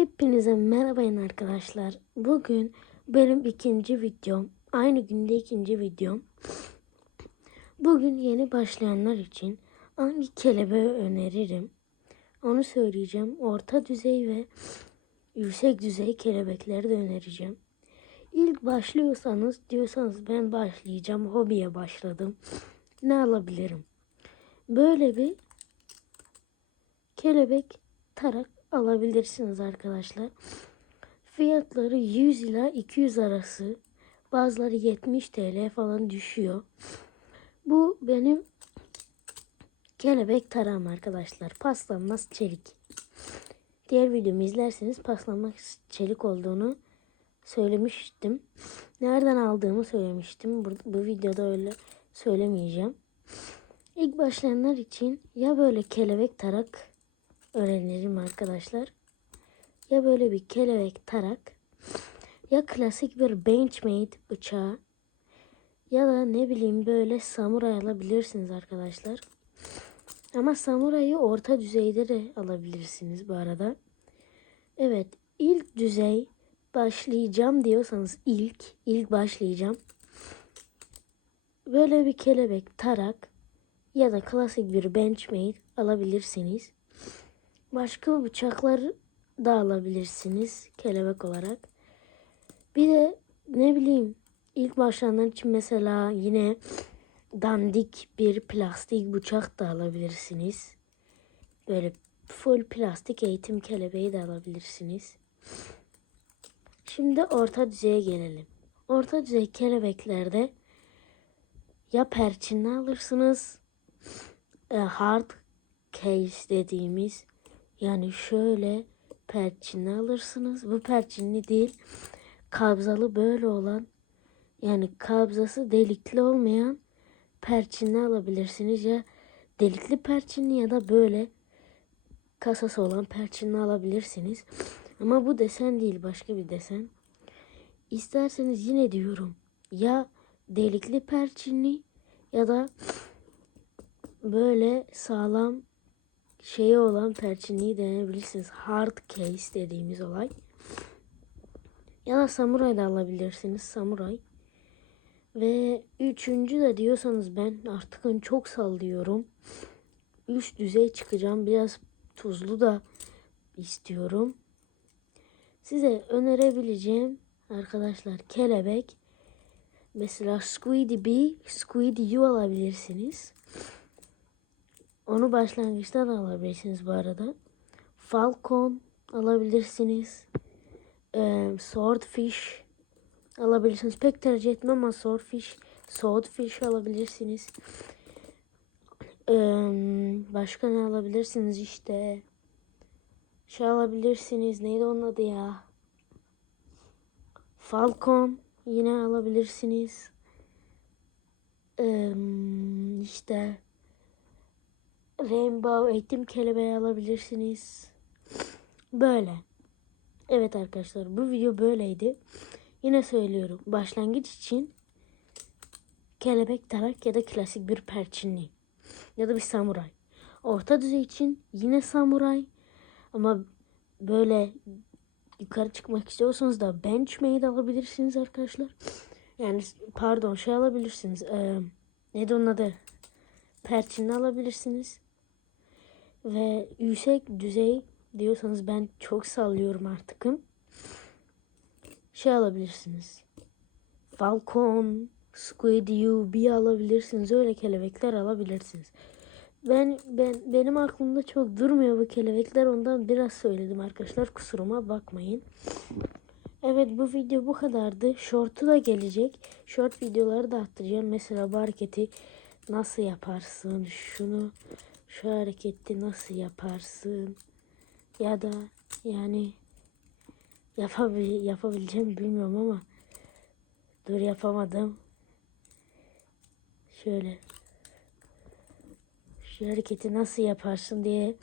Hepinize merhabayın arkadaşlar. Bugün benim ikinci videom. Aynı günde ikinci videom. Bugün yeni başlayanlar için hangi kelebeği öneririm? Onu söyleyeceğim. Orta düzey ve yüksek düzey kelebekleri de önereceğim. İlk başlıyorsanız diyorsanız ben başlayacağım. Hobiye başladım. Ne alabilirim? Böyle bir kelebek tarak alabilirsiniz arkadaşlar. Fiyatları 100 ila 200 arası. Bazıları 70 TL falan düşüyor. Bu benim kelebek tarağım arkadaşlar. Paslanmaz çelik. Diğer videomu izlerseniz paslanmaz çelik olduğunu söylemiştim. Nereden aldığımı söylemiştim. Bu, bu videoda öyle söylemeyeceğim. İlk başlayanlar için ya böyle kelebek tarak öğrenirim arkadaşlar. Ya böyle bir kelebek tarak ya klasik bir Benchmade bıçağı ya da ne bileyim böyle samuray alabilirsiniz arkadaşlar. Ama samurayı orta düzeyde de alabilirsiniz bu arada. Evet ilk düzey başlayacağım diyorsanız ilk ilk başlayacağım. Böyle bir kelebek tarak ya da klasik bir Benchmade alabilirsiniz. Başka bıçaklar da alabilirsiniz kelebek olarak. Bir de ne bileyim ilk başlayanlar için mesela yine dandik bir plastik bıçak da alabilirsiniz. Böyle full plastik eğitim kelebeği de alabilirsiniz. Şimdi orta düzeye gelelim. Orta düzey kelebeklerde ya perçinli alırsınız, e, hard case dediğimiz yani şöyle perçinli alırsınız. Bu perçinli değil. Kabzalı böyle olan yani kabzası delikli olmayan perçinli alabilirsiniz. Ya delikli perçinli ya da böyle kasası olan perçinli alabilirsiniz. Ama bu desen değil başka bir desen. İsterseniz yine diyorum ya delikli perçinli ya da böyle sağlam şeyi olan perçinliği deneyebilirsiniz. Hard case dediğimiz olay. Ya da samuray da alabilirsiniz. Samuray. Ve üçüncü de diyorsanız ben artık hani çok sallıyorum. Üst düzey çıkacağım. Biraz tuzlu da istiyorum. Size önerebileceğim arkadaşlar kelebek. Mesela Squiddy Bee, Squiddy U alabilirsiniz. Onu başlangıçta da alabilirsiniz bu arada. Falcon alabilirsiniz. Swordfish alabilirsiniz. Pek tercih etmem ama swordfish, swordfish alabilirsiniz. Başka ne alabilirsiniz işte. Şey alabilirsiniz. Neydi onun adı ya? Falcon yine alabilirsiniz. Ee, işte Rainbow eğitim kelebeği alabilirsiniz. Böyle. Evet arkadaşlar bu video böyleydi. Yine söylüyorum. Başlangıç için kelebek tarak ya da klasik bir perçinli. Ya da bir samuray. Orta düzey için yine samuray. Ama böyle yukarı çıkmak istiyorsanız da benchmade alabilirsiniz arkadaşlar. Yani pardon şey alabilirsiniz. Ee, neydi onun adı? Perçinli alabilirsiniz. Ve yüksek düzey diyorsanız ben çok sallıyorum artıkım. Şey alabilirsiniz. Falcon, Squid UB alabilirsiniz. Öyle kelebekler alabilirsiniz. Ben ben benim aklımda çok durmuyor bu kelebekler. Ondan biraz söyledim arkadaşlar. Kusuruma bakmayın. Evet bu video bu kadardı. Short'u da gelecek. Short videoları da attıracağım. Mesela bu nasıl yaparsın? Şunu şu hareketi nasıl yaparsın? Ya da yani yapabil yapabileceğim bilmiyorum ama dur yapamadım. Şöyle şu hareketi nasıl yaparsın diye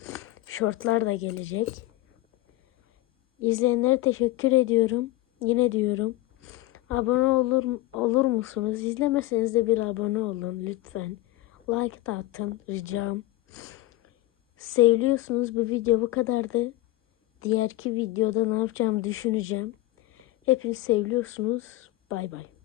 shortlar da gelecek. İzleyenlere teşekkür ediyorum. Yine diyorum. Abone olur olur musunuz? İzlemeseniz de bir abone olun lütfen. Like atın ricam. Seviliyorsunuz. Bu video bu kadardı. diğerki videoda ne yapacağımı düşüneceğim. Hepiniz seviyorsunuz. Bay bay.